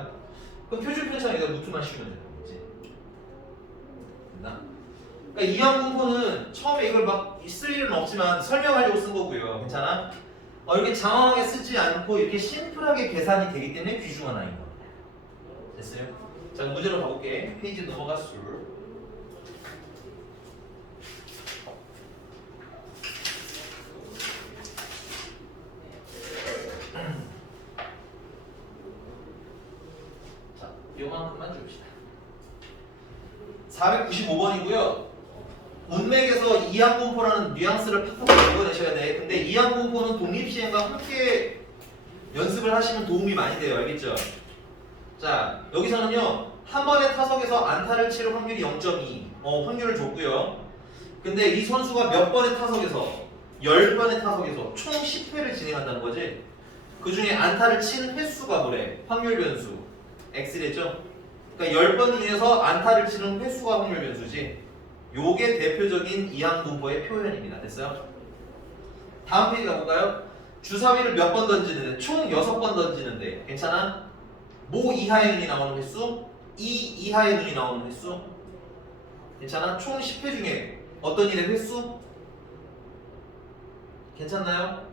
됐습니까? 그럼 표준 편차는 여기다 루트만 씌우면 되는 거지. 됐나? 그러니까 이항분포는 처음에 이걸 막 쓸 일은 없지만 설명하려고 쓴 거고요. 괜찮아? 이렇게 장황하게 쓰지 않고 이렇게 심플하게 계산이 되기 때문에 귀중한 아이인 거야. 됐어요? 자, 문제로 가볼게. 페이지 넘어갔을. 자, 요만큼만 줍시다. 495번이고요. 문맥에서 이항분포라는 뉘앙스를 팍팍 읽어내셔야 돼. 근데 이항분포는 독립시행과 함께 연습을 하시면 도움이 많이 돼요. 알겠죠? 자, 여기서는요. 한 번의 타석에서 안타를 칠 확률이 0.2 확률을 줬고요. 근데 이 선수가 몇 번의 타석에서 10번의 타석에서 총 10회를 진행한다는 거지. 그 중에 안타를 친 횟수가 뭐래? 확률 변수 X랬죠? 그러니까 10번 중에서 안타를 치는 횟수가 확률 변수지. 요게 대표적인 이항분포의 표현입니다. 됐어요? 다음 페이지 가볼까요? 주사위를 몇 번 던지는데 총 6번 던지는데 괜찮아? 모 이하의 눈이 나오는 횟수, 이 이하의 눈이 나오는 횟수 괜찮아? 총 10회 중에 어떤 일의 횟수? 괜찮나요?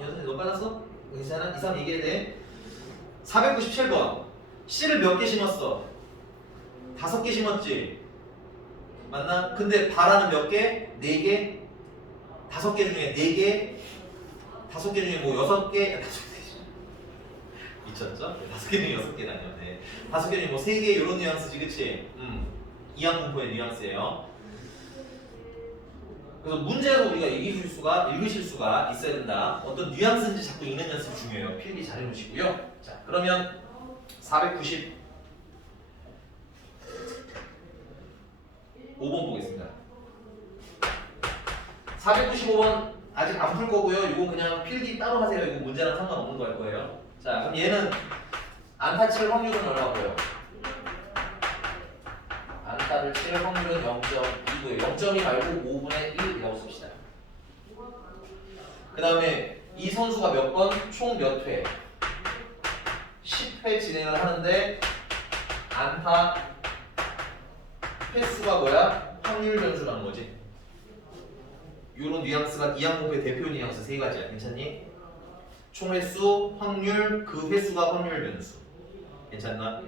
연선이 너무 빨랐어? 괜찮아? 2, 3 얘기해야 돼. 497번 씨를 몇 개 심었어? 5개 심었지? 맞나? 근데 바라는 몇 개? 4개? 5개 중에 4개? 5개 중에 뭐 6개? 5개 미쳤죠? 5개 중에 6개 아니었네. 5개 중에 뭐 3개 이런 뉘앙스지, 그치? 이항분포의 뉘앙스예요. 그래서 문제에서 우리가 읽으실 수가 있어야 된다. 어떤 뉘앙스인지 자꾸 읽는 연습이 중요해요. 필기 잘 해놓으시고요. 자, 그러면 495번 보겠습니다. 495번 아직 안 풀 거고요. 이거 그냥 필기 따로 하세요. 이거 문제랑 상관없는 거 할 거예요. 자, 그럼 얘는 안타 칠 확률은 얼마고요? 안타를 칠 확률은 0.2고요. 0.2 말고 5분의 1이라고 씁시다. 그 다음에 이 선수가 몇 번? 총 몇 회? 10회 진행을 하는데 안타 횟수가 뭐야? 확률 변수라는 거지. 요런 뉘앙스가 이항분포의 대표 뉘앙스 3가지야. 괜찮니? 총 횟수, 확률, 그 횟수가 확률 변수. 괜찮나?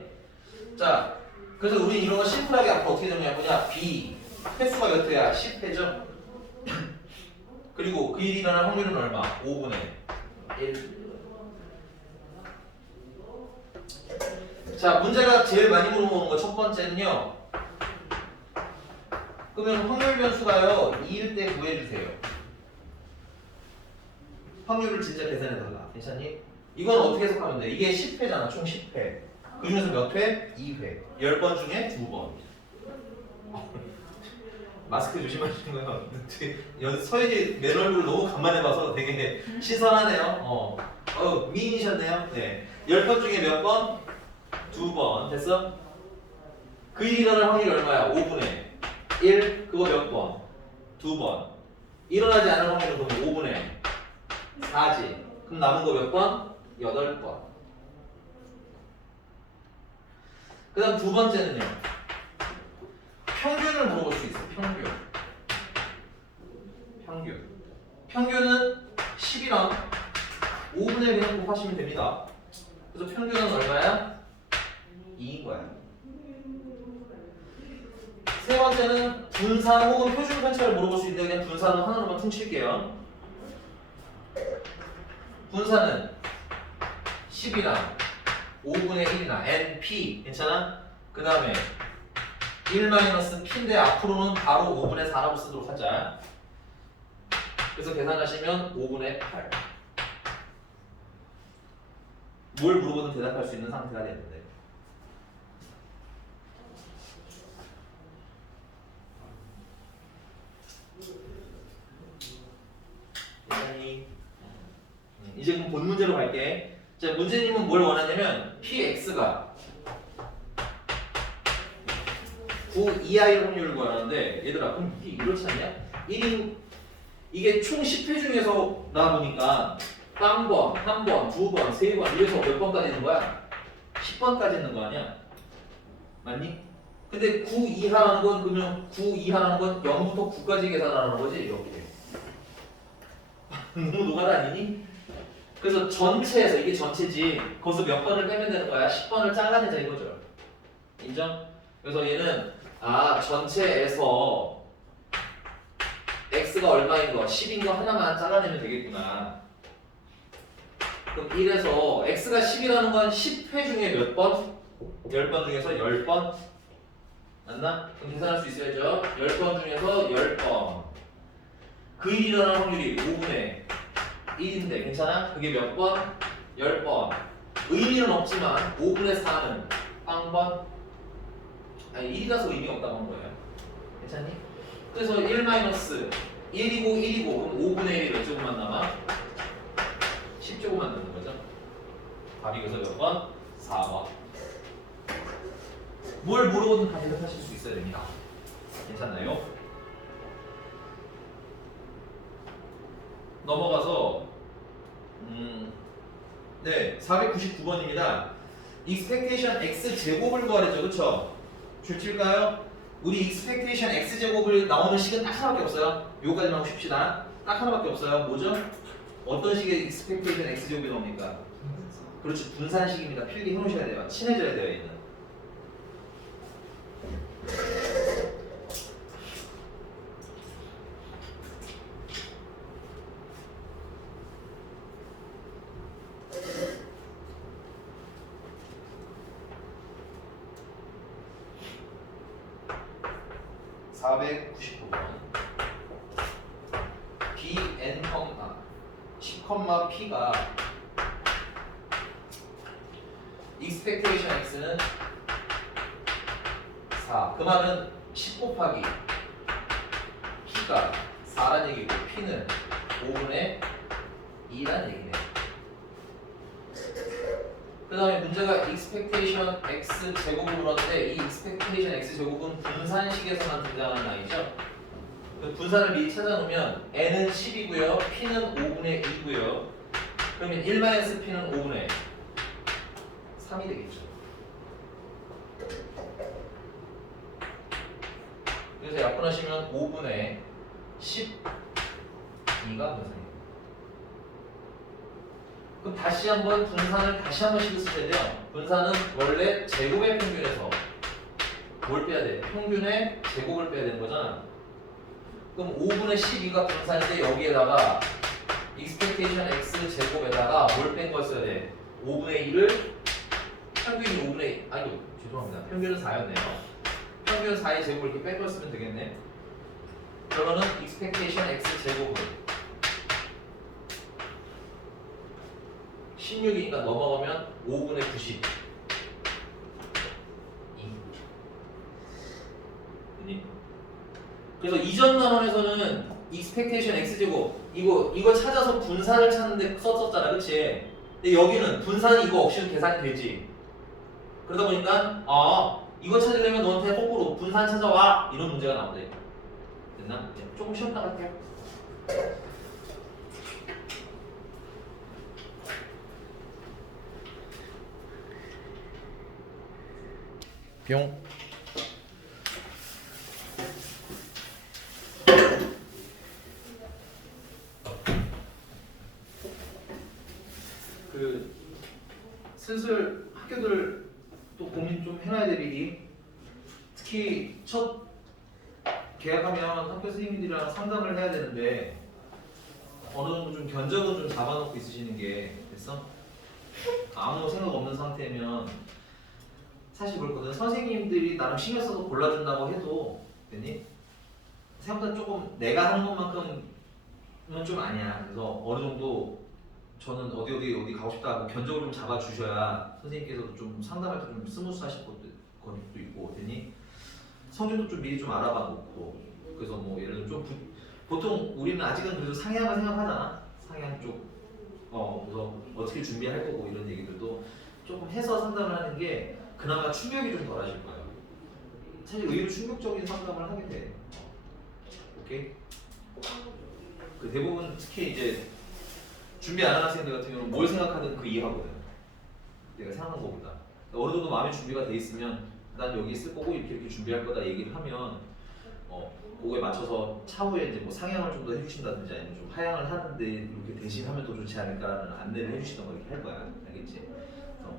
자, 그래서 우리 이런 거 심플하게 앞으로 어떻게 정리해보냐? B 횟수가 몇 회야? 10회죠? 그리고 그 일이 일어날 확률은 얼마? 5분의 1. 자, 문제가 제일 많이 물어보는 거 첫 번째는요. 그러면 확률 변수가요 2일 때 구해주세요. 확률을 진짜 계산해달라. 괜찮니? 이건 어떻게 해석하면 돼? 이게 10회잖아. 총 10회. 그 중에서 몇 회? 2회. 10번 중에 2번. 마스크 조심하시는 거예요. 서현이 맨 얼굴 너무 간만에 봐서 되게 신선하네요. 미인이셨네요. 네. 10번 중에 몇 번? 2번. 됐어? 그 일이 일어날 확률이 얼마야? 5분의 1. 그거 몇 번? 2번. 일어나지 않을 확률은 그럼 5분의 4지. 그럼 남은 거 몇 번? 8번. 그 다음 두 번째는요. 평균을 물어볼 수 있어. 평균은 10이랑 5분의 1 그냥 곱하시면 됩니다. 그래서 평균은 얼마야? 2인 거야. 세 번째는 분산 혹은 표준 편차를 물어볼 수 있는데 그냥 분산은 하나로만 퉁칠게요. 분산은 10이나 5분의 1이나 NP 괜찮아? 그 다음에 1-P인데 앞으로는 바로 5분의 4라고 쓰도록 하자. 그래서 계산하시면 5분의 8. 뭘 물어보든 대답할 수 있는 상태가 되는데. 이제 그럼 본 문제로 갈게. 자, 문제님은 뭘 원하냐면 PX가 9 이하의 확률을 구하는데 얘들아 그럼 이게 이렇지 않냐? 1인 이게 총 10회 중에서 나와보니까 딴 번, 한 번, 두 번, 세 번 이래서 몇 번까지 되는 거야? 10번까지 있는 거 아니야? 맞니? 근데 9 이하라는 건 그러면 9 이하라는 건 0부터 9까지 계산하는 거지 이렇게. 너무 노가다 아니니? 그래서 전체에서 이게 전체지 거기서 몇 번을 빼면 되는 거야? 10번을 잘라내자 이거죠. 인정? 그래서 얘는 전체에서 x가 얼마인 거 10인 거 하나만 잘라내면 되겠구나. 그럼 1에서 x가 10이라는 건 10회 중에 몇 번? 10번 중에서 10번? 맞나? 그럼 계산할 수 있어야죠. 10번 중에서 10번. 그 일이 일어날 확률이 5분의 1인데 괜찮아? 그게 몇 번? 10번. 의미는 없지만 5분의 4는 빵번? 아니 1이라서 의미 없다고 한 거예요. 괜찮니? 그래서 1-1이고 1이고 그럼 5분의 1이 몇 제곱만 남아? 10제곱만 남는 거죠. 답이 그래서 몇 번? 4번. 뭘 모르고든 다 대답하실 수 있어야 됩니다. 괜찮나요? 넘어가서 네 499번입니다. expectation x 제곱을 구하랬죠, 그렇죠? 줄칠까요? 우리 expectation x 제곱을 나오는 식은 딱 하나밖에 없어요. 요거까지만 하고 쉽시다. 딱 하나밖에 없어요. 뭐죠? 어떤 식의 expectation x 제곱이 나옵니까? 그렇지, 분산식입니다. 필기 해놓으셔야 돼요. 친해져야 돼요, 얘는. bn, 10, p가 expectation x는 4. 그 말은 10 곱하기 p가 4란 얘기고 p는 5분의 2란 얘기네. 그 다음에 문제가 expectation x 제곱을 물었는데 이 expectation x 제곱은 분산식에서만 등장하는 아이죠. 분산을 미리 찾아놓으면 n은 10이고요, p는 5분의 2고요. 그러면 1-p는 5분의 3이 되겠죠. 그래서 약분하시면 5분의 12가 분산이에요. 그럼 다시 한번 분산을 다시 한 번씩 쓰셔야 돼요. 분산은 원래 제곱의 평균에서 뭘 빼야 돼? 평균의 제곱을 빼야 되는 거잖아. 그럼 5분의 12가 분산인데 여기에다가 expectation x 제곱에다가 뭘 뺀 거 써야 돼? 5분의 1을 평균이 5분의 아이고 죄송합니다. 평균은 4였네요. 평균 4의 제곱을 이렇게 뺀 걸 쓰면 되겠네. 그러면은 expectation x 제곱은 16이니까 넘어가면 5분의 90. 그래서 이전 단원에서는 expectation x제곱 이거 찾아서 분산을 찾는데 썼었잖아, 그치? 근데 여기는 분산이 이거 없이도 계산이 되지. 그러다 보니까 이거 찾으려면 너한테 거꾸로 분산 찾아와 이런 문제가 나온대. 됐나? 네, 조금 쉬었다 갈게요. 뿅. 슬슬 학교들 또 고민 좀 해놔야 돼, 미리. 특히 첫 계약하면 학교 선생님들이랑 상담을 해야 되는데 어느 정도 좀 견적은 좀 잡아놓고 있으시는 게 됐어? 아무 생각 없는 상태면 사실 그렇거든. 선생님들이 나름 신경 써서 골라준다고 해도 됐니? 생각보다 조금 내가 하는 것만큼은 좀 아니야. 그래서 어느 정도 저는 어디 가고 싶다 하고 견적을 좀 잡아주셔야 선생님께서도 좀 상담할 때 좀 스무스하실 것도 있고 됐니? 성적도 좀 미리 좀 알아봐 놓고. 그래서 뭐 예를 들면 좀 보통 우리는 아직은 그래도 상향을 생각하잖아. 상향 쪽 그래서 어떻게 준비할 거고 이런 얘기들도 조금 해서 상담을 하는 게 그나마 충격이 좀 덜하실 거예요. 사실 의외로 충격적인 상담을 하게 돼. 오케이? 그 대부분 특히 이제 준비 안 하는 학생들 같은 경우는 뭘 생각하든 그 이해하거든. 내가 생각한 거보다. 어느 정도 마음의 준비가 돼 있으면 난 여기 있을 거고 이렇게 준비할 거다 얘기를 하면 그거에 맞춰서 차후에 이제 뭐 상향을 좀 더 해주신다든지 아니면 좀 하향을 하는데 이렇게 대신하면 더 좋지 않을까라는 안내를 해주시던 거 이렇게 할 거야. 알겠지? 그래서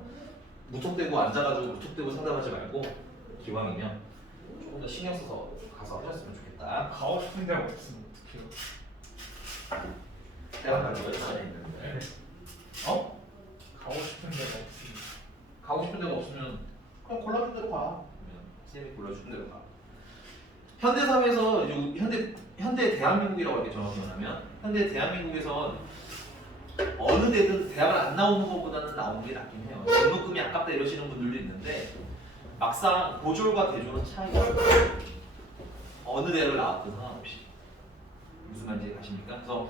무턱대고 앉아가지고 무턱대고 상담하지 말고 기왕이면 조금 더 신경 써서 가서 하셨으면 좋겠다. 가고 싶은 데가 없으면 어떡해요? 내가 가는 거야 안에 있는데. 가고 싶은 데가 없으면 가고 싶은 데가 없으면 그냥 골라준 대로 가. 쌤이 골라준 대로 가. 현대 사회에서 이제 현대 대한민국이라고 이렇게 정확히 말하면 현대 대한민국에선 어느 데든 대학을 안 나오는 것보다는 나오는 게 낫긴 해요. 등록금이 아깝다 이러시는 분들도 있는데 막상 고졸과 대졸은 차이가 없어요. 어느 대학을 나왔든 상관없이. 무슨 말인지 아십니까? 그래서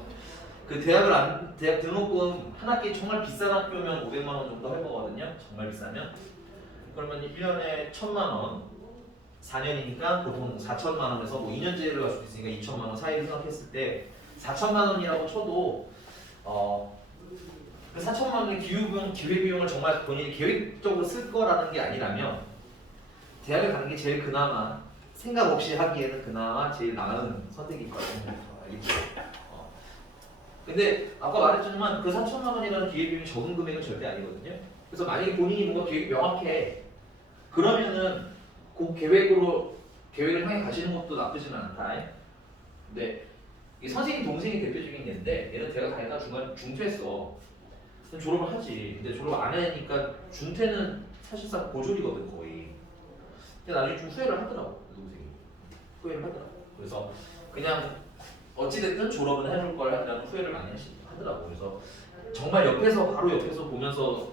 그 대학 등록금 한 학기 정말 비싼 학교면 500만 원 정도 할 거거든요. 정말 비싸면. 그러면 1년에 1,000만 원 4년이니까 보통 4천만 원에서 뭐 2년제를 갈 수도 있으니까 2천만 원 사이를 생각했을 때 4천만 원이라고 쳐도 그 4천만 원의 기회비용을 정말 본인이 계획적으로 쓸 거라는 게 아니라면 대학을 가는 게 제일 그나마 생각 없이 하기에는 그나마 제일 나은 선택일 거라고 알겠죠? 근데 아까 말했지만 그 4천만 원이라는 기회비용이 적은 금액은 절대 아니거든요. 그래서 만약에 본인이 뭔가 계획이 명확해 그러면은 그 계획을 향해 가시는 것도 나쁘지는 않다. 근데 이 선생님 동생이 대표적인 예인데 얘는 대학 다니다가 중간 중퇴했어. 그럼 졸업을 하지. 근데 졸업 안 하니까 중퇴는 사실상 고졸이거든 거의. 근데 나중에 좀 후회를 하더라고 동생이. 후회를 하더라고. 그래서 그냥 어찌됐든 졸업은 해볼 걸 하라는 후회를 많이 하더라고. 그래서 정말 바로 옆에서 보면서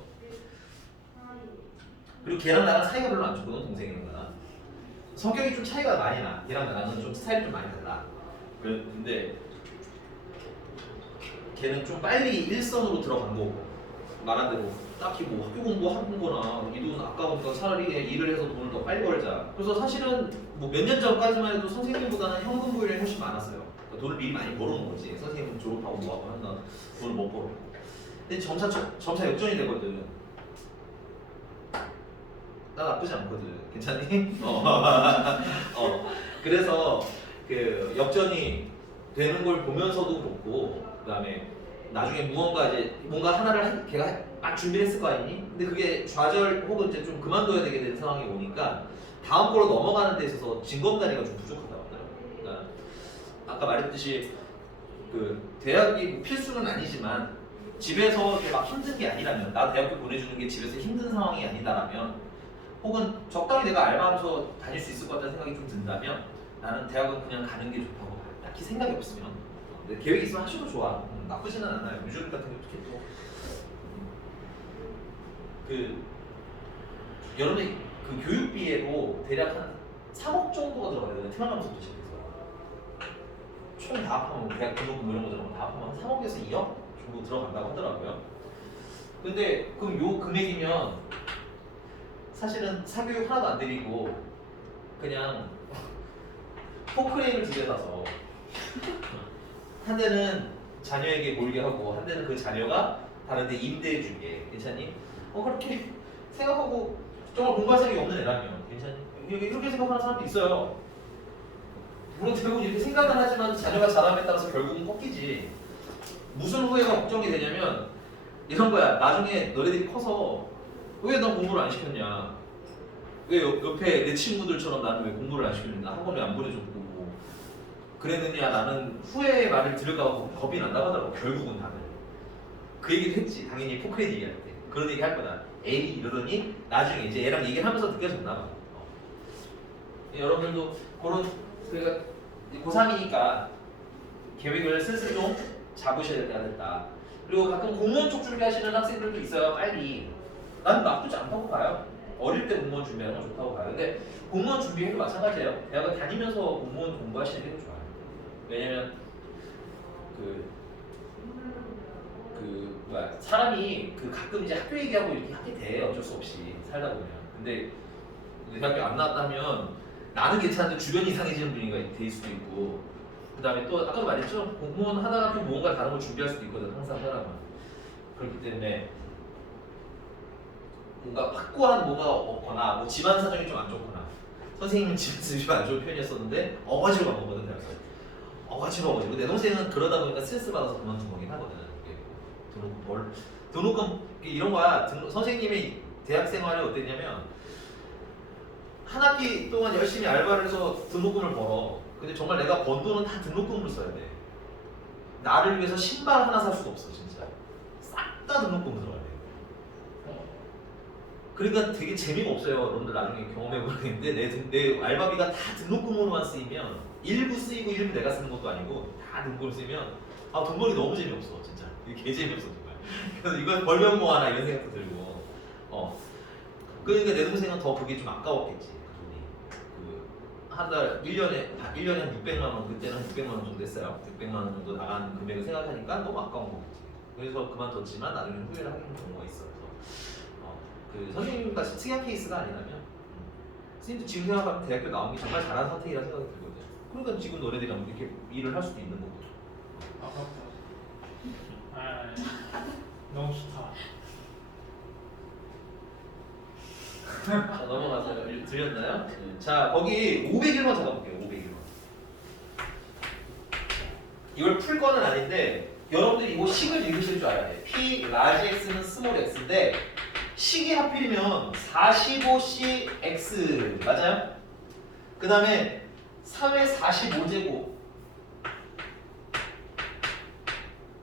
그리고 걔랑 나랑 사이가 별로 안 좋거든 동생이랑 나랑. 성격이 좀 차이가 많이 나. 걔랑 나랑은 좀 스타일이 좀 많이 달라. 근데 걔는 좀 빨리 일선으로 들어간 거고 말한 대로 딱히 뭐 학교 공부하는 거나 이 돈 아까우니까 차라리 일을 해서 돈을 더 빨리 벌자. 그래서 사실은 뭐 몇 년 전까지만 해도 선생님보다는 현금 보유량이 훨씬 많았어요. 그러니까 돈을 미리 많이 벌어놓은 거지. 선생님은 졸업하고 뭐하고 한다 돈을 못 벌어. 근데 점차 역전이 되거든. 나 나쁘지 않거든. 괜찮니? 그래서 그 역전이 되는 걸 보면서도 그렇고, 그다음에 나중에 뭔가 하나를 걔가 막 준비했을 거 아니니? 근데 그게 좌절 혹은 이제 좀 그만둬야 되게 되는 상황이 오니까 다음 거로 넘어가는 데 있어서 징검다리가 좀 부족하다고 하더라고요. 그러니까 아까 말했듯이 그 대학이 뭐 필수는 아니지만 집에서 이렇게 막 힘든 게 아니라면 나 대학교 보내주는 게 집에서 힘든 상황이 아니다라면 혹은 적당히 내가 알바하면서 다닐 수 있을 것 같다는 생각이 좀 든다면 나는 대학은 그냥 가는 게 좋다고 봐요. 딱히 생각이 없으면. 근데 계획이 있으면 하셔도 좋아. 나쁘지는 않아요. 유졸 같은 게 특히 또. 여러분이 그 교육비에도 대략 한 3억 정도가 들어가야 돼요. 태어나면서부터 시작해서. 총 다 합하면 대학 등록금 이런 거 들어가면 다 합하면 한 3억에서 2억 정도 들어간다고 하더라고요. 근데 그럼 요 금액이면 사실은 사교육 하나도 안 드리고 그냥 포크레인을 2대 사서 한 대는 자녀에게 몰게 하고 한 대는 그 자녀가 다른 데 임대해 주게. 괜찮니? 그렇게 생각하고 정말 공부할 생각이 없는 애라면 괜찮니? 이렇게 생각하는 사람도 있어요. 물론 대부분 이렇게 생각은 하지만 자녀가 자람에 따라서 결국은 꺾이지. 무슨 후회가 걱정이 되냐면 이런 거야. 나중에 너네들이 커서 왜 넌 공부를 안 시켰냐? 왜 옆에 내 친구들처럼 나는 왜 공부를 안 시켰냐? 학원에 안 보내줬고 그랬느냐? 나는 후회의 말을 들을까 봐 겁이 난다고 하더라고. 결국은 다들 그 얘기를 했지. 당연히 포크레인 얘기할 때 그런 얘기 할 거다. 에이 이러더니 나중에 이제 얘랑 얘기를 하면서 느껴졌나 봐. 여러분들도 그런 그러니까 고3이니까 계획을 슬슬 좀 잡으셔야 되겠다. 그리고 가끔 공무원 쪽 준비하시는 학생들도 있어요. 빨리. 난 나쁘지 않다고 봐요. 어릴 때 공무원 준비하는 건 좋다고 봐요. 근데 공무원 준비해도 마찬가지예요. 대학을 다니면서 공무원 공부하시는 게 더 좋아요. 왜냐면 사람이 가끔 이제 학교 얘기하고 이렇게 하게 돼. 어쩔 수 없이 살다 보면. 근데 대학교 안 나왔다면 나는 괜찮은데 주변이 이상해지는 분위기가 될 수도 있고, 그 다음에 또 아까도 말했죠. 공무원 하다가 또 뭔가 다른 걸 준비할 수도 있거든. 항상 사람은. 그렇기 때문에 뭔가 확고한 뭐가 없거나 뭐 집안 사정이 좀 안 좋거나 선생님은 집안 사정이 좀 안 좋은 편이었었는데 어거지로 간 거거든 내가. 어거지로. 내 동생은 그러다 보니까 스트레스 받아서 그만둔 거긴 하거든. 등록금 이런 거야. 선생님이 대학 생활이 어땠냐면 한 학기 동안 열심히 알바를 해서 등록금을 벌어. 근데 정말 내가 번 돈은 다 등록금으로 써야 돼. 나를 위해서 신발 하나 살 수가 없어 진짜. 싹 다 등록금으로 들어가야 돼. 그러니까 되게 재미가 없어요. 여러분들 나중에 경험해보는데 내 알바비가 다 등록금으로만 쓰이면 일부 쓰이고 일부 내가 쓰는 것도 아니고 다 등록금으로 쓰이면 돈 벌기 너무 재미없어 진짜. 이게 개 재미없어 정말. 그래서 이걸 벌면 뭐하나 이런 생각도 들고 그러니까 내 동생은 더 그게 좀 아까웠겠지. 한 달 1년에 한 600만 원, 그때는 600만 원 정도 했어요. 600만 원 정도 나가는 금액을 생각하니까 너무 아까운 거겠지. 그래서 그만뒀지만 나중에 후회를 하는 경우가 있어. 그 선생님같이 특이한 케이스가 아니라면 선생님도 지금 생각하면 대학교 나온 게 정말 잘한 선택이라 생각이 들거든. 그러니까 지금 너네들이랑 이렇게 일을 할 수도 있는 거고. 너무 좋다. 자, 넘어가세요. 들렸나요? 자, 거기 501번 잡아볼게요. 501번. 이걸 풀 거는 아닌데 여러분들이 이거 식을 읽으실 줄 알아야 돼. P large x는 small x인데 식이 하필이면 45cx 맞아요? 그 다음에 3의 45제곱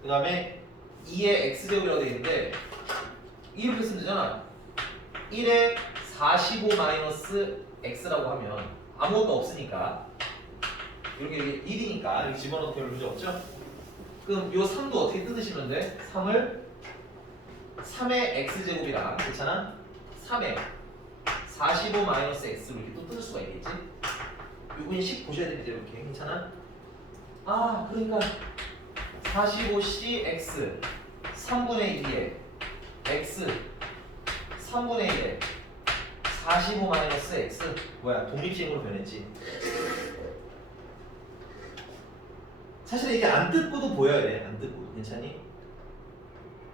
그 다음에 2의 x제곱이라고 되어 있는데 이렇게 쓰면 되잖아. 1의 45 마이너스 x라고 하면 아무것도 없으니까 이렇게 1이니까 여기 집어넣어도 별 문제 없죠? 그럼 이 3도 어떻게 뜯으시면 돼? 3을 3의 x제곱이랑 괜찮아? 3의 45 마이너스 x로 이렇게 또 뜯을 수가 있겠지? 요건 식 보셔야 됩니다. 이렇게 괜찮아? 그러니까 45cx 3분의 2에 x 3분의 1에 45 마이너스 x 뭐야 독립식으로 변했지. 사실 이게 안 뜯고도 보여야 돼. 안 뜯고 괜찮니?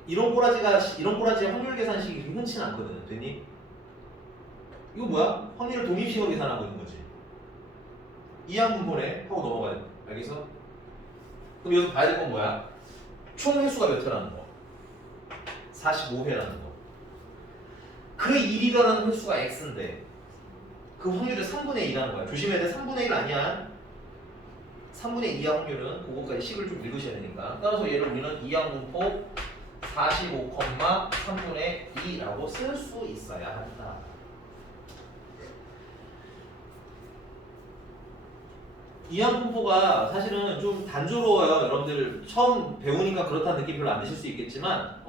이런 꼬라지의 확률 계산식이 흔치 않거든. 됐니? 이거 뭐야? 확률을 독립식으로 계산하고 있는 거지. 이항분포네 하고 넘어가야 돼. 알겠어? 그럼 여기서 봐야 될 건 뭐야? 총 횟수가 몇 회라는 거? 45회라는 거. 그 1이라는 횟수가 x인데 그 확률은 3분의 2라는 거야. 조심해야 돼. 3분의 1 아니야. 3분의 2의 확률은 그거까지 식을 좀 읽으셔야 되니까. 따라서 얘를 우리는 이항분포 45,3분의 2라고 쓸 수 있어야 한다. 이항분포가 사실은 좀 단조로워요. 여러분들 처음 배우니까 그렇다는 느낌 별로 안 드실 수 있겠지만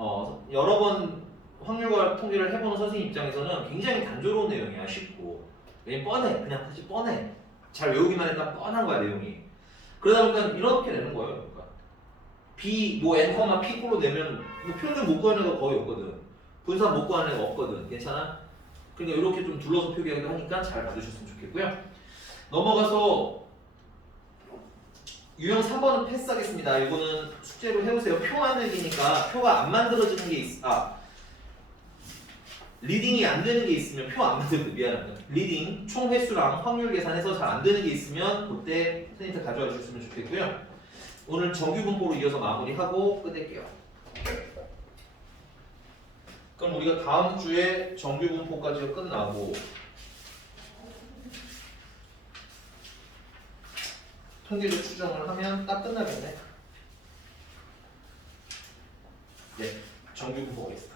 여러 번 확률과 통계를 해보는 선생님 입장에서는 굉장히 단조로운 내용이야. 쉽고 왜냐면 뻔해. 그냥 사실 뻔해. 잘 외우기만 했다 뻔한 거야 내용이. 그러다 보니까 이렇게 되는 거예요. 그러니까 B 뭐 N, P꼴로 내면 뭐 평균 못 구하는 애가 거의 없거든. 분산 못 구하는 애가 없거든. 괜찮아? 그러니까 이렇게 좀 둘러서 표기하기도 하니까 잘 봐주셨으면 좋겠고요. 넘어가서 유형 3번은 패스하겠습니다. 이거는 숙제로 해오세요. 표 만들기니까 표가 안 만들어지는 게 리딩이 안 되는 게 있으면 표 안 만들고 미안합니다. 리딩 총 횟수랑 확률 계산해서 잘 안 되는 게 있으면 그때 선생님한테 가져와 주셨으면 좋겠고요. 오늘 정규 분포로 이어서 마무리하고 끝낼게요. 그럼 우리가 다음 주에 정규 분포까지 끝나고 통계를 추정을 하면 딱 끝나겠네. 네, 정규 분포가 있습니다.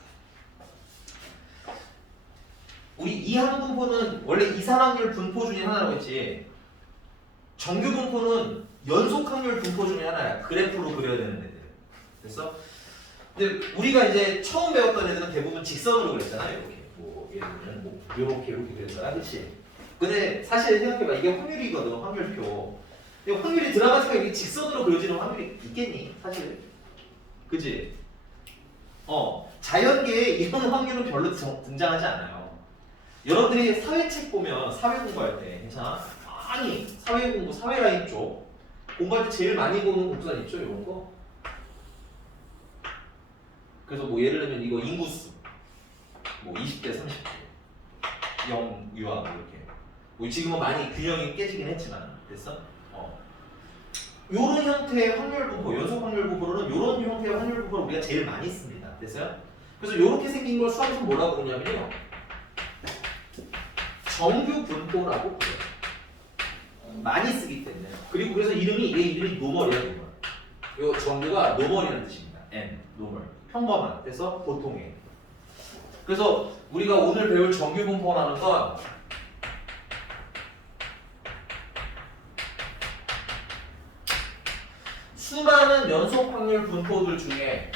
우리 이항 분포는 원래 이산확률 분포 중에 하나라고 했지. 정규 분포는 연속 확률 분포 중에 하나야. 그래프로 그려야 되는 애들. 됐어? 근데 우리가 이제 처음 배웠던 애들은 대부분 직선으로 그렸잖아. 이렇게. 뭐 예를 들면 뭐 이렇게 그렸잖아. 그렇지? 근데 사실 생각해봐. 이게 확률이거든. 확률표. 근데 확률이 드라마틱하게 이게 직선으로 그려지는 확률이 있겠니? 사실. 그치? 자연계에 이런 확률은 별로 등장하지 않아요. 여러분들이 사회책 보면 사회 공부할 때 괜찮아? 많이 사회 공부, 사회 라인 쪽 공부할 때 제일 많이 보는 공부단 있죠? 이런 거? 그래서 뭐 예를 들면 이거 인구수 뭐 20% 20대 30대 0 유아 뭐 이렇게 뭐 지금은 많이 균형이 깨지긴 했지만 됐어? 요런 형태의 확률 분포, 연속 확률 분포로는 요런 형태의 확률 분포를 우리가 제일 많이 씁니다. 됐어요? 그래서 요렇게 생긴 걸 수학에서 뭐라고 부르냐면요, 정규 분포라고 불러요. 많이 쓰기 때문에. 그리고 그래서 얘 이름이 노멀이야, 노멀. 요 정규가 노멀이라는 뜻입니다. N, 노멀. 평범한. 그래서 보통의. 그래서 우리가 오늘 배울 정규 분포라는 건 수많은 연속 확률 분포들 중에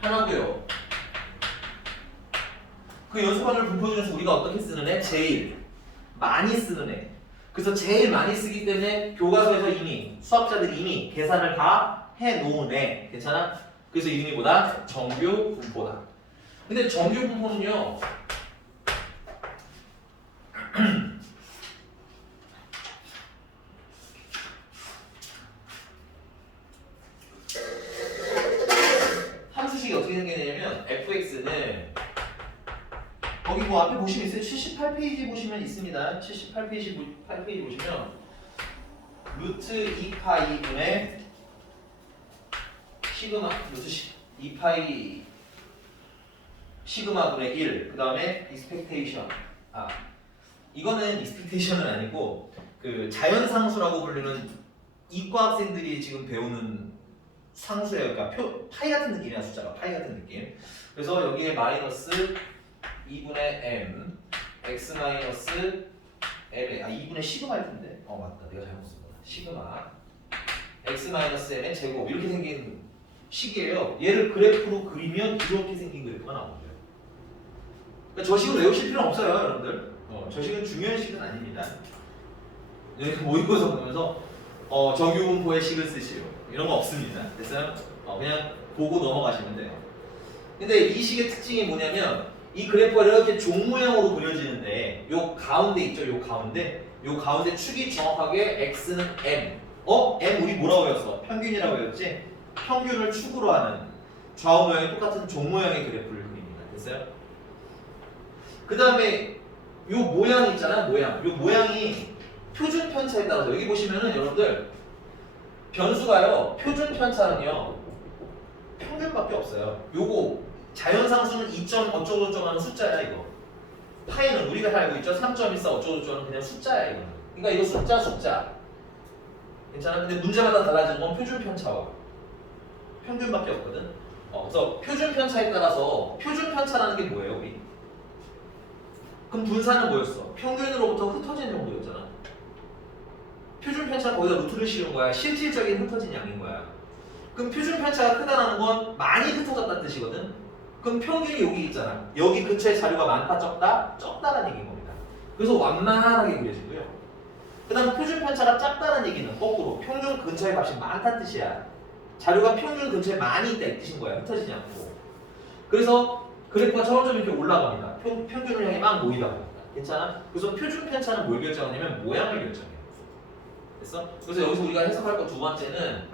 하나고요. 그 연속 확률 분포 중에서 우리가 어떻게 쓰는 애? 제일 많이 쓰는 애. 그래서 제일 많이 쓰기 때문에 교과서에서 이미 수학자들이 이미 계산을 다 해놓은 애. 괜찮아? 그래서 이름이 뭐다? 정규 분포다. 근데 정규 분포는요, 함수식이 어떻게 생기냐면 fx는 거기 뭐 앞에 보시면 있어요. 78페이지 보시면 있습니다. 78페이지 보시면 루트 2파이 분의 시그마 루트 2파이 시그마 분의 1. 그 다음에 익스펙테이션. 이거는 익스펙테이션은 아니고 그 자연상수라고 불리는 이과 학생들이 지금 배우는 상수예요. 그러니까 파이 같은 느낌이야, 숫자가 파이 같은 느낌. 그래서 여기에 마이너스 2분의 m x 마이너스 m 2분의 시그마일 텐데. 맞다, 내가 잘못 쓴 거다. 시그마 x 마이너스 m의 제곱 이렇게 생긴 식이에요. 얘를 그래프로 그리면 이렇게 생긴 그래프가 나오죠. 그러니까 저 식으로 외우실 필요는 없어요, 여러분들. 저 식은 중요한 식은 아닙니다. 이렇게 모의고사 보면서 정규 분포의 식을 쓰시오 이런 거 없습니다. 됐어요? 그냥 보고 넘어가시면 돼요. 근데 이 식의 특징이 뭐냐면 이 그래프가 이렇게 종 모양으로 그려지는데 요 가운데 있죠? 요 가운데 축이 정확하게 x는 m. m 우리 뭐라고 외웠어? 평균이라고 외웠지? 평균을 축으로 하는 좌우 모양이 똑같은 종 모양의 그래프를 그립니다. 됐어요? 그 다음에 요 모양 있잖아, 모양. 요 모양이 표준 편차에 따라서 여기 보시면은 여러분들 변수가요, 표준 편차는요 평균밖에 없어요. 요거 자연상수는 2점 어쩌고저쩌고 하는 숫자야 이거. 파이는 우리가 다 알고 있죠. 3.14 어쩌고저쩌고는 그냥 숫자야 이거. 그러니까 이거 숫자. 괜찮아? 근데 문제마다 달라지는 건 표준 편차와 평균밖에 없거든. 그래서 표준 편차에 따라서 표준 편차라는 게 뭐예요, 우리? 그럼 분산은 뭐였어? 평균으로부터 흩어진 정도였잖아. 표준 편차는 거기다 루트를 씌운 거야. 실질적인 흩어진 양인 거야. 그럼 표준 편차가 크다는 건 많이 흩어졌다는 뜻이거든. 그럼 평균이 여기 있잖아. 여기 근처에 자료가 많다, 적다? 적다라는 얘기인 겁니다. 그래서 완만하게 그려지고요. 그 다음 표준 편차가 작다는 얘기는 거꾸로 평균 근처에 값이 많다는 뜻이야. 자료가 평균 근처에 많이 있다 이 뜻인 거야. 흩어지지 않고. 그래서 그래프가 점점 이렇게 올라갑니다. 평균을 향해 막 모이다 보니까. 괜찮아? 그래서 표준 편차는 뭘 결정하냐면 모양을 결정해. 됐어? 그래서 여기서 우리가 해석할 거 두 번째는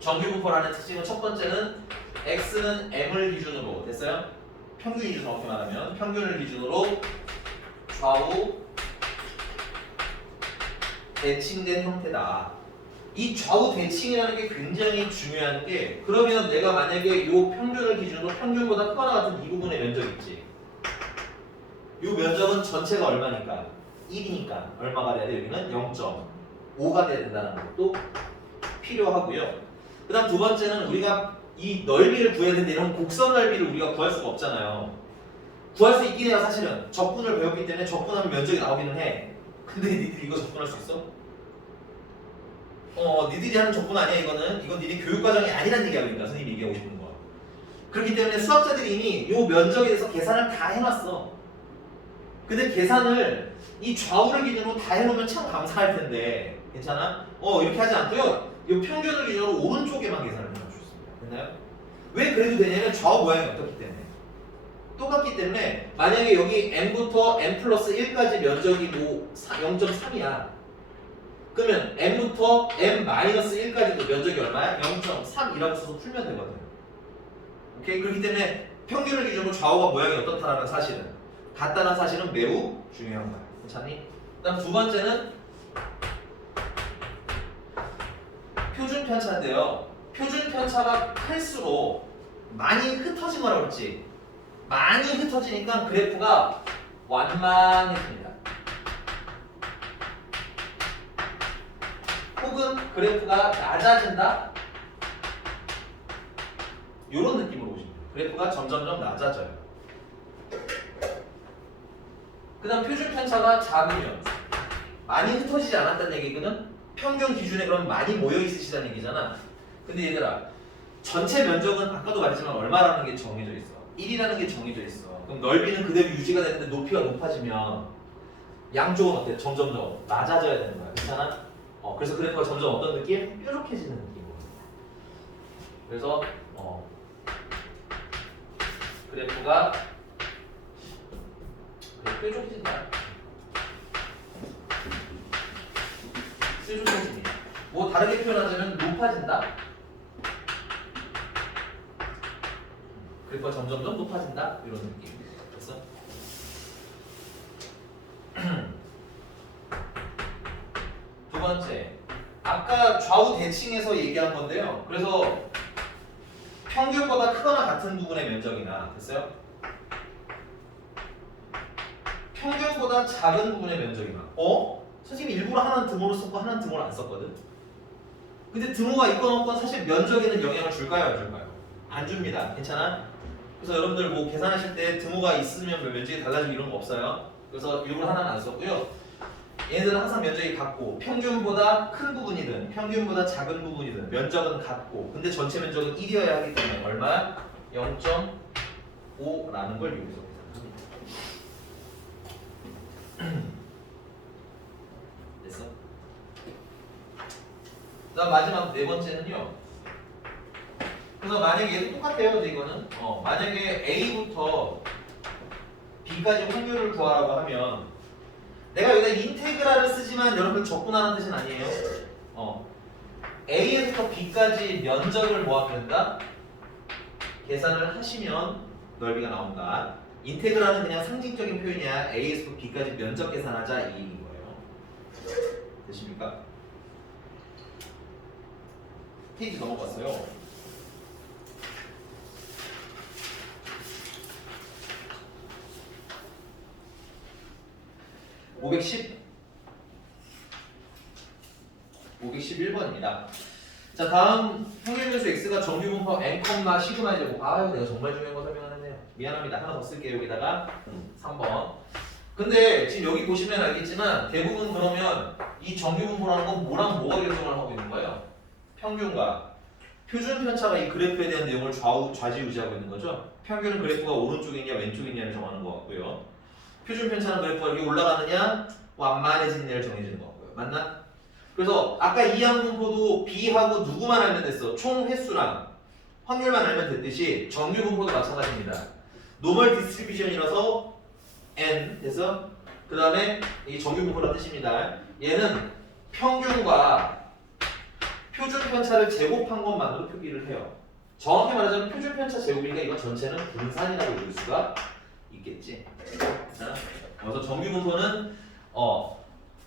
정규 분포라는 특징은 첫 번째는 x는 m을 기준으로, 됐어요? 평균이죠, 정확히 말하면. 평균을 기준으로 좌우 대칭된 형태다. 이 좌우 대칭이라는 게 굉장히 중요한 게, 그러면 내가 만약에 이 평균을 기준으로 평균보다 크거나 같은 이 부분의 면적 있지. 이 면적은 전체가 얼마니까? 1이니까 얼마가 돼야 돼? 여기는 0.5가 돼야 된다는 것도 필요하고요. 그 다음 두 번째는 우리가 이 넓이를 구해야 되는데 이런 곡선 넓이를 우리가 구할 수가 없잖아요. 구할 수 있긴 해요, 사실은. 적분을 배웠기 때문에 적분하면 면적이 나오기는 해. 근데 니들이 이거 적분할 수 있어? 니들이 하는 적분 아니야 이거는. 이건 니네 교육과정이 아니란 얘기야. 그러니까 선생님이 얘기하고 싶은 거. 그렇기 때문에 수학자들이 이미 요 면적에 대해서 계산을 다 해놨어. 근데 계산을 이 좌우를 기준으로 다 해놓으면 참 감사할 텐데, 괜찮아? 이렇게 하지 않고요. 이 평균을 기준으로 오른쪽에만 계산을 해놓으셨습니다. 됐나요? 왜 그래도 되냐면 좌우 모양이 어떻기 때문에. 똑같기 때문에 만약에 여기 m부터 m 플러스 1까지 면적이 뭐 0.3이야. 그러면 m부터 m 마이너스 1까지도 면적이 얼마야? 0.3이라고 써서 풀면 되거든. 오케이? 그렇기 때문에 평균을 기준으로 좌우가 모양이 어떻다라는 사실은 같다는 사실은 매우 중요한 거야. 괜찮니? 그다음 두 번째는 표준 편차인데요. 표준 편차가 클수록 많이 흩어진 거라고 그랬지. 많이 흩어지니까 그래프가 완만해집니다. 혹은 그래프가 낮아진다. 이런 느낌으로 보시면 돼요. 그래프가 점점점 낮아져요. 그 다음 표준 편차가 작으면 많이 흩어지지 않았다는 얘기거든. 평균 기준에 그럼 많이 모여 있으시다는 얘기잖아. 근데 얘들아, 전체 면적은 아까도 말했지만 얼마라는 게 정해져 있어. 1이라는 게 정해져 있어. 그럼 넓이는 그대로 유지가 되는데 높이가 높아지면 양쪽은 어때? 점점점 낮아져야 되는 거야. 괜찮아? 그래서 그래프가 점점 어떤 느낌? 뾰족해지는 느낌으로. 그래서 그래프가 뾰족해진다. 뾰족해집니다. 뭐 다르게 표현하자면 높아진다. 그래프가 점점점 높아진다. 이런 느낌. 됐어? 두 번째, 아까 좌우 대칭에서 얘기한 건데요. 그래서 평균보다 크거나 같은 부분의 면적이나, 됐어요? 평균보다 작은 부분의 면적이나. 선생님이 일부러 하나는 등호로 썼고 하나는 등호로 안 썼거든. 근데 등호가 있건 없건 사실 면적에는 영향을 줄까요, 안 줄까요? 안 줍니다. 괜찮아? 그래서 여러분들 뭐 계산하실 때 등호가 있으면 면적이 달라지고 이런 거 없어요. 그래서 일부러 하나는 안 썼고요. 얘네들은 항상 면적이 같고 평균보다 큰 부분이든 평균보다 작은 부분이든 면적은 같고, 근데 전체 면적은 1이어야 하기 때문에 얼마? 0.5라는 걸 여기서 계산합니다. 됐어? 그다음 마지막 네 번째는요. 그래서 만약에 얘도 똑같아요. 근데 이거는 만약에 A부터 B까지 확률을 구하라고 하면 내가 여기다 인테그랄을 쓰지만 여러분 적분하는 뜻은 아니에요. A에서부터 B까지 면적을 모아야 된다. 계산을 하시면 넓이가 나온다. 인테그랄은 그냥 상징적인 표현이야. A에서부터 B까지 면적 계산하자 이 얘기인 거예요. 되십니까? 페이지 넘어갔어요. 511번입니다. 자, 다음 평균변수 x가 정규분포 n, 시그마 제곱. 아유, 내가 정말 중요한 거 설명 안 했네요. 미안합니다. 하나 더 쓸게요. 여기다가 3번. 근데 지금 여기 보시면 알겠지만 대부분 그러면 이 정규분포라는 건 뭐랑 뭐가 결정을 하고 있는 거예요? 평균과 표준 편차가 이 그래프에 대한 내용을 좌지우지하고 있는 거죠. 평균은 그래프가 오른쪽에 있냐 왼쪽에 있냐를 정하는 것 같고요. 표준 편차는 그래프가 여기 올라가느냐 완만해지느냐를 정해지는 것 같고요. 맞나? 그래서 아까 이항분포도 B하고 누구만 알면 됐어. 총 횟수랑 확률만 알면 됐듯이 정규분포도 마찬가지입니다. 노멀 디스트리뷰션이라서 N 돼서 그 다음에 이 정규분포라는 뜻입니다. 얘는 평균과 표준 편차를 제곱한 것만으로 표기를 해요. 정확히 말하자면 표준 편차 제곱이니까 이건 전체는 분산이라고 부를 수가 있겠지. 자, 그래서 정규분포는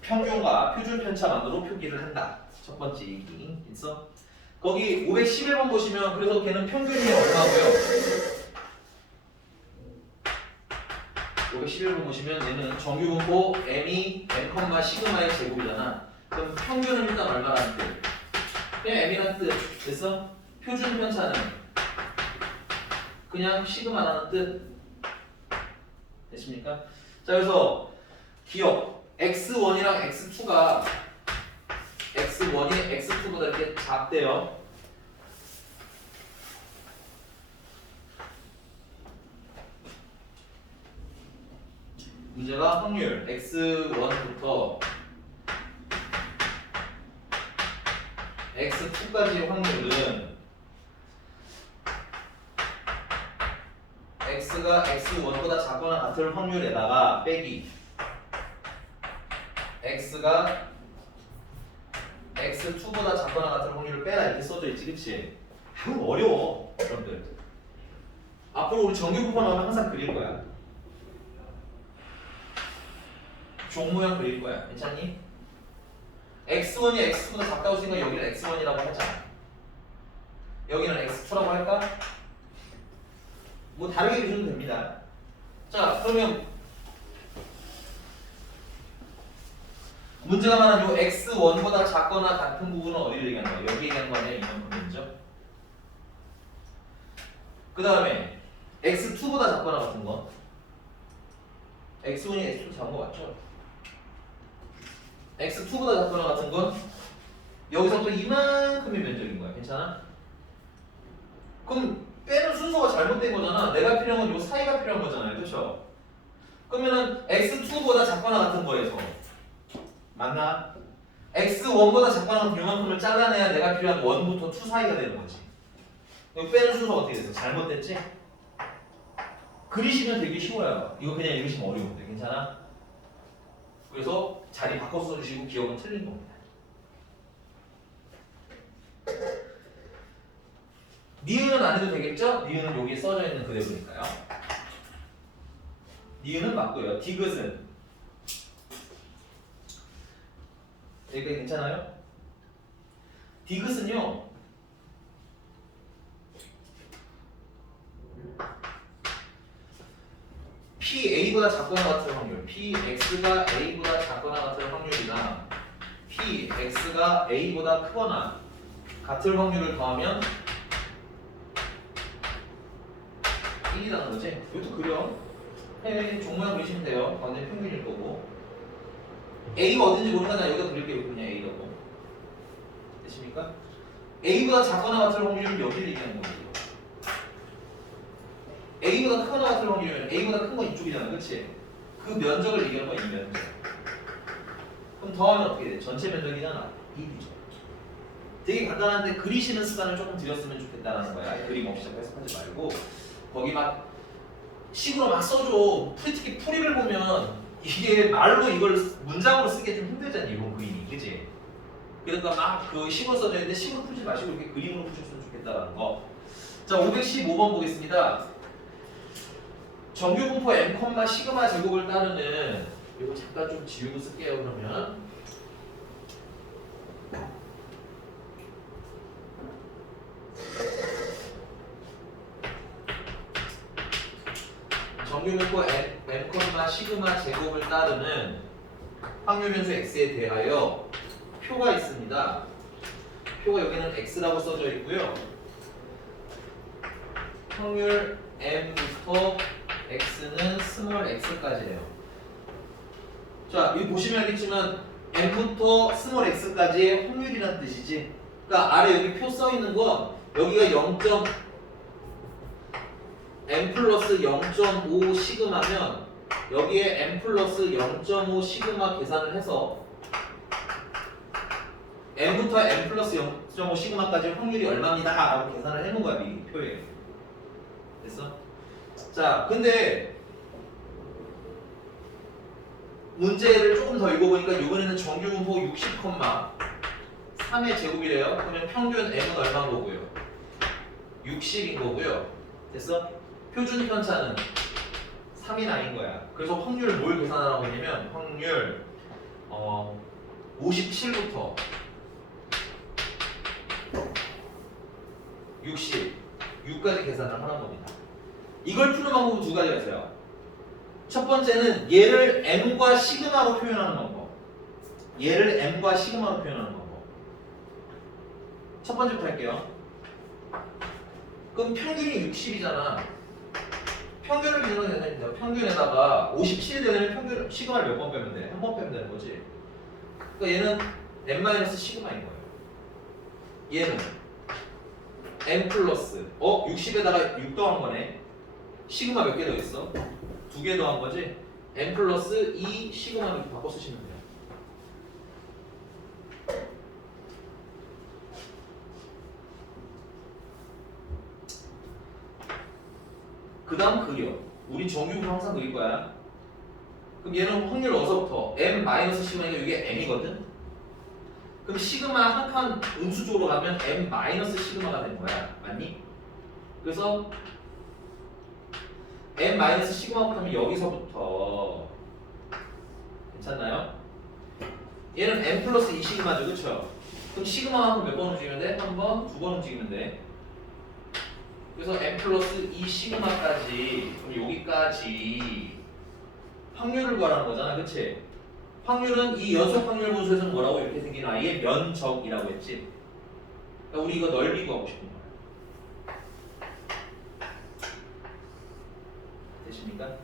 평균과 표준 편차만으로 표기를 한다. 첫 번째 얘기 있어. 거기 511번 보시면 그래서 걔는 평균이 얼마고요? 511번 보시면 얘는 정규분포 m이 n, 시그마의 제곱이잖아. 그럼 평균은 일단 얼마라는 뜻? 그냥 m이라는 뜻. 됐어? 표준 편차는 그냥 시그마라는 뜻. 됐습니까? 자, 그래서 기억 x1이랑 x2가 x1이 x2보다 이렇게 작대요. 문제가 확률 x1부터 x2까지의 확률은 x가 x1보다 작거나 같을 확률에다가 빼기 x가 x2보다 작거나 같은 확률을 빼라 이렇게 써져 있지, 그치? 아유 어려워 여러분들. 앞으로 우리 정규분포 나오면 항상 그릴 거야. 종 모양 그릴 거야. 괜찮니? x1이 x2보다 작다고 했으니까 여기는 x1이라고 하자. 여기는 x2라고 할까? 뭐 다르게 그려도 됩니다. 자, 그러면 문제가 말한 요 x1보다 작거나 같은 부분은 어디를 얘기하는 거야? 여기 얘기하는 거 아니야? 이런 부분이죠. 그 다음에 x2보다 작거나 같은 거. x1이 x2 작은 거 맞죠? x2보다 작거나 같은 건 여기서부터 이만큼의 면적인 거야. 괜찮아? 그럼 빼는 순서가 잘못된 거잖아. 내가 필요한 건 요 사이가 필요한 거잖아요. 그렇죠? 그러면은 x2보다 작거나 같은 거에서 맞나? x1보다 작거나 같은 요만큼을 잘라내야 내가 필요한 1부터 2 사이가 되는 거지. 이거 빼는 순서가 어떻게 됐어? 잘못됐지? 그리시면 되게 쉬워요. 이거 그냥 읽으시면 어려운데 괜찮아? 그래서 자리 바꿔서 써주시고 기억은 틀린 겁니다. 니은은 안 해도 되겠죠? 니은은 여기에 써져 있는 그대로니까요. 니은은 맞고요. 디귿은 여기까지 괜찮아요? 디귿은요 PA보다 작거나 같은 확률, PX가 A보다 작거나 같은 확률이나 PX가 A보다 크거나 같을 확률을 더하면 1이라는 거지. 이것도 그려. 종모양 그리시면 돼요. 가운데 평균일 거고. A가 어딘지 모르니까 여기다 그릴게요. 그냥 A라고. 되십니까? A보다 작거나 같을 확률은 여기를 얘기하는 거예요. A보다 크거나 같을 확률이면 A보다 큰 건 이쪽이잖아. 그치? 그 면적을 얘기하는 건 이 면적. 그럼 더하면 어떻게 돼? 전체 면적이잖아. 2D죠. 되게 간단한데 그리시는 습관을 조금 들였으면 좋겠다는 거야. 그림 없이 자꾸 해석하지 말고 거기 막 식으로 막 써줘. 특히 풀이를 보면 이게 말로 이걸 문장으로 쓰기 좀 힘들잖아. 이런 그림이. 그치? 그러니까 막 그 식으로 써져 있는데 식으로 풀지 마시고 이렇게 그림으로 푸셨으면 좋겠다는 거. 자, 515번 보겠습니다. 정규분포 m, 시그마 제곱을 따르는 이거 잠깐 좀 지우고 쓸게요. 그러면 정규분포 m, 시그마 제곱을 따르는 확률 변수 x에 대하여 표가 있습니다. 표가 여기는 x라고 써져 있고요. 확률 m부터 x는 스몰 x까지예요. 자, 여기 보시면 알겠지만 m부터 스몰 x까지의 확률이라는 뜻이지. 그러니까 아래 여기 표 써 있는 건 여기가 0. m 플러스 0.5 시그마면 여기에 m 플러스 0.5 시그마 계산을 해서 m부터 m 플러스 0.5 시그마까지 확률이 얼마입니다 라고 계산을 해놓은 거야. 미리 표에. 됐어? 자, 근데 문제를 조금 더 읽어보니까 이번에는 정규분포 60,3의 제곱이래요. 그러면 평균 m은 얼마인 거고요? 60인 거고요. 됐어? 표준 편차는 3이 아닌 거야. 그래서 확률을 뭘 계산하라고 했냐면 확률 57부터 6까지 계산을 하는 겁니다. 이걸 푸는 방법은 두 가지가 있어요. 첫 번째는 얘를 m과 시그마로 표현하는 방법. 얘를 m과 시그마로 표현하는 방법. 첫 번째부터 할게요. 그럼 평균이 60이잖아. 평균을 계산해야 됩니다. 평균에다가 57이 되려면 평균 시그마를 몇 번 빼면 돼? 한 번 빼면 되는 거지. 그러니까 얘는 m- 시그마인 거예요. 얘는 m 플러스 60에다가 6 더한 거네. 시그마 몇 개 더 있어? 2개 더한 거지? m 플러스 2 시그마 이렇게 바꿔 쓰시면 돼요. 그 다음 그려. 우리 정규분포 항상 그릴 거야. 그럼 얘는 확률 어디서부터? m 시그마니까 이게 m이거든? 그럼 시그마 한 칸 음수 쪽으로 가면 m 시그마가 되는 거야. 맞니? 그래서 n 마이너스 시그마부터 하면 여기서부터 괜찮나요? 얘는 n 플러스 2 시그마죠, 그쵸? 그럼 시그마만큼 몇 번 움직이면 돼? 한 번, 두 번 움직이면 돼. 그래서 n 플러스 2 시그마까지, 그럼 여기까지 확률을 구하라는 거잖아, 그치? 확률은 이 연속 확률 분수에서는 뭐라고 이렇게 생긴 아이의 면적이라고 했지? 그러니까 우리 이거 넓이 구하고 싶은 거야. 되십니까?